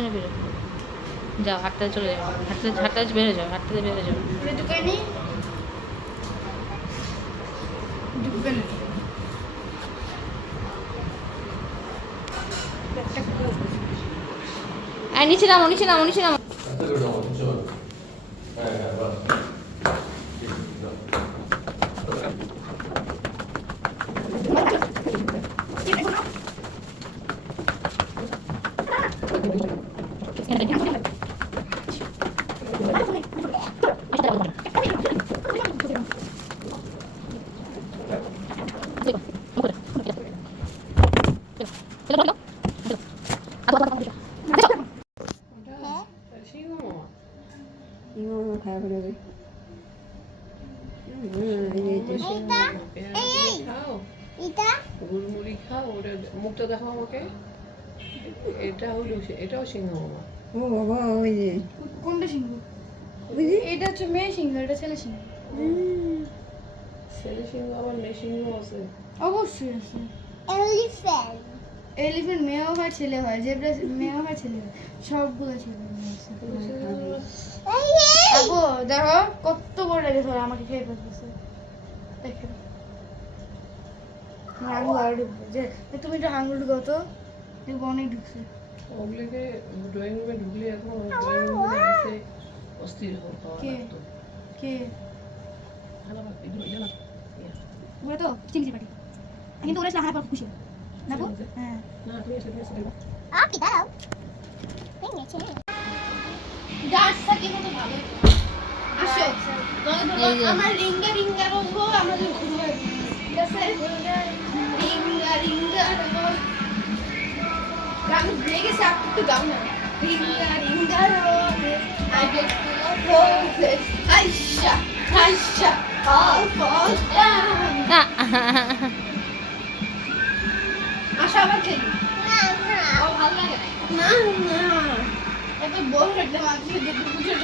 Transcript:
পিছনে বেরো, যাও হাঁটতে চলে যাও, হাঁটতে বেরো যাও, হাঁটতে বেরো যাও। আর নিচে নামো, নিচে নামো, নিচে নামো। 이모는 가야 그래. খাও গুড়মুড়ি খাও, ওটা মুখটা দেখো আমাকে। এটা হলো এটাও সিংহ মামা। 오 봐봐 이제. কোনটা সিংহ? 그지? এটা হচ্ছে মেয়ে সিংহ, এটা ছেলে সিংহ। ছেলে সিংহ আবার মেয়ে সিংহ আছে। অবশ্যই আছে। এলিফ্যান্ট মেয়েও হয় ছেলে হয়, জেব্রা মেয়েও হয় ছেলে হয়, সবগুলো ছেলে আছে। আপু দেখো কত বড় লাগে, ধরো আমাকে খেয়ে ফেলতেছে। দেখেন আঙুল আরো ঢুকবে, যে তুমি একটু আঙুল ঢুকাও তো, দেখবো অনেক ঢুকছে। ওগুলোকে ড্রয়িং রুমে ঢুকলে এখন ড্রয়িং রুমে এসে অস্থির হওয়া কে? লাগতো। কে? ভালো ভালো ভিডিও জানা। ওরা তো চিংড়ি পাটি, কিন্তু ওরা সাহারা পর খুশি না আপু? হ্যাঁ না তুমি এসে দেখো। ডান্সটা কি কত ভালো। আসো এই যে। আমার রিঙ্গা রিঙ্গা রঙ্গ আমাদের ঘুরবে, ঠিক আছে? রিঙ্গা রিঙ্গা রঙ্গ গান ভুলে গেছে, আপনি একটু গাও না। রিঙ্গা রিঙ্গা রঙ্গ I get to love আইসা আইসা all fall down। আশা আবার খেলি ও ভালো লাগে না, না না এত বোর হইতে মাঝে দেখতে বুঝে